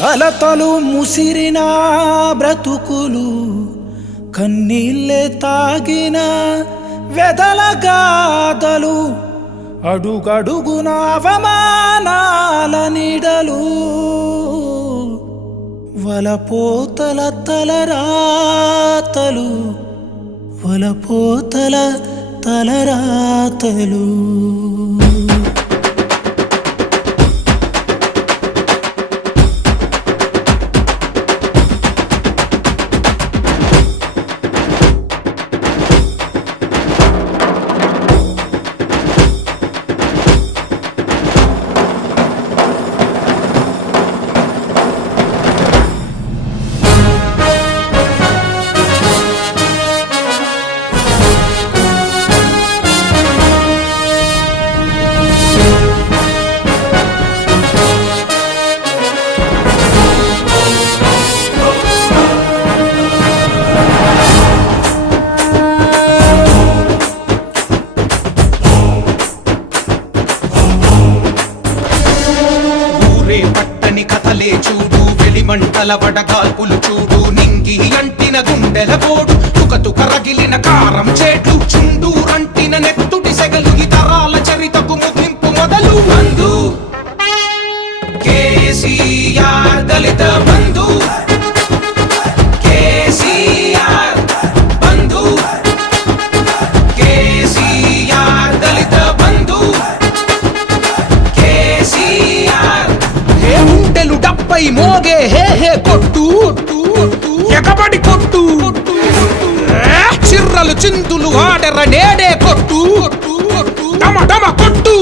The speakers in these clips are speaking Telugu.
కలతలు ముసిరిన బ్రతుకులు కన్నీళ్ళే తాగిన వెదల గాథలు అడుగడుగున అవమానాల నీడలు. వలపోతల తలరాతలు వలపోతల తలరాతలు. పట్టని చూడు వెలిమంటల వడగాల్పులు చూడు నింగి అంటిన గుండెల పోడు తుకతుక రగిలిన కారం చేట్లు చుండూరంటిన నెత్తుటి సెగలు ఇతరాల చరితకు ముగింపు మొదలు. అందు కేసీఆర్ దళిత మోగే హే హే కొట్టు ఎగబడి కొట్టు చిర్రలు చిందులు ఆడెర్ర నేడే కొట్టు డమ డమ కొట్టు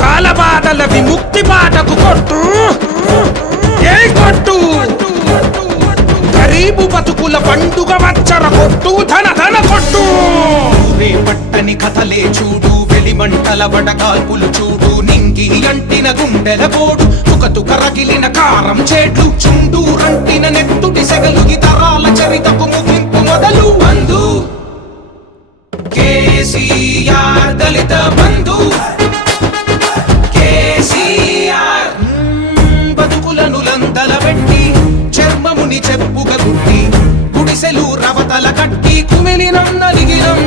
కాల బాధల విముక్తి బాటకు కొట్టు. ఏ కొట్టు. గరీబు బతుకుల పండుగ వచ్చర కొట్టు ధన ధన కొట్టు. ఊరే పట్టని కథలే చూడు వెలిమంటల వడగాల్పులు చూడు. నింగి అంటిన గుండెల బోడు తుక తుక రగిలిన కారం చేట్లు చుండూరంటిన నెత్తుటి సెగలు ఈ తరాల చరితకు ముగింపు మొదలు అందు. కేసీఆర్ దళిత బంధు. కేసీఆర్ బతుకులను లందల పెట్టి చర్మముని చెప్పుగా గుట్టి గుడిసెలు రవతల కట్టి కుమిలినం నలిగినం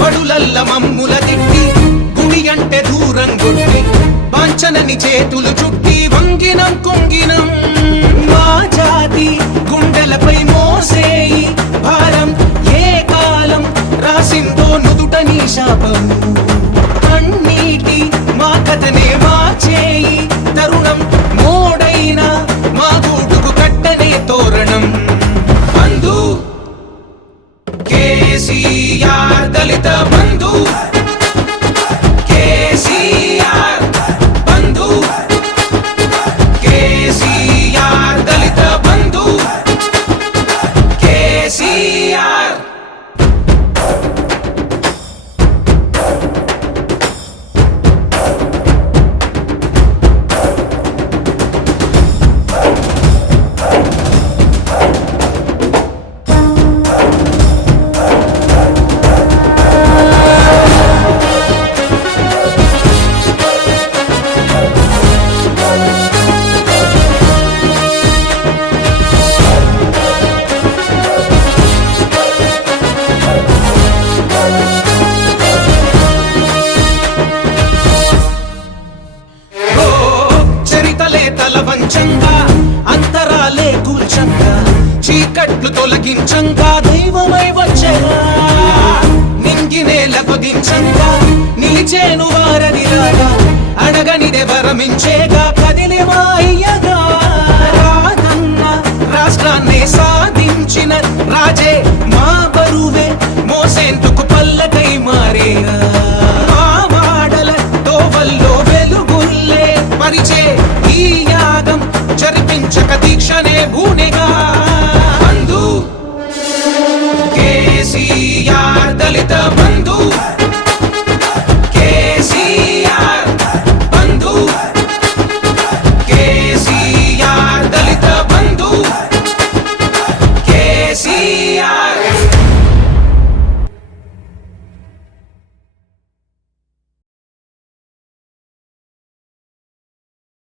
బడులల్ల మమ్ముల అని చేతులు చుట్టి వంగినం కుంగినం. మా జాతి గుండెలపై మోసేయి భారం ఏ కాలం రాసిందో నుదుట నీ శాపం. కన్నీటి మా కథనే చెట్లు తొలగించంగా దైవమై వచ్చేవా? నింగి నేల కొదించంగా నిలిచేను వారదిలా